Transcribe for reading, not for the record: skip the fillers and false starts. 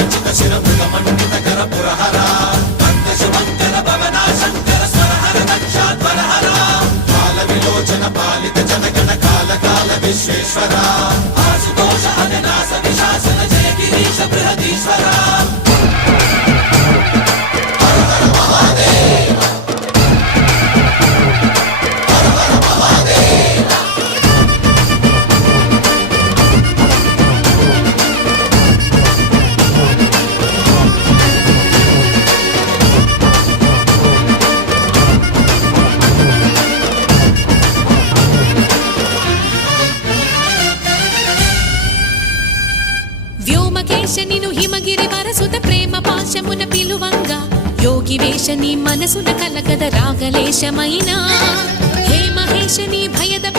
కరాజిత శిరముగ మండిత కర పురహర కంద శుభంకర భవనా శంకర స్వరహర దక్షాధ్వరహర కాల విలోచన పాలిత జనగణ కాల కాల విశ్వేశ్వర ఆశుతోష అవినాశ విశాసన జయ గిరీశ బృహదీశ్వర హర హర మహాదేవ హర హర మహాదేవ వ్యోమకేశ నిను హిమగిరి వరసుత ప్రేమ పాశమున పిలువంగా యోగి వేషని మనసున కలగద రాగలేశమైనా హే మహేశని భయద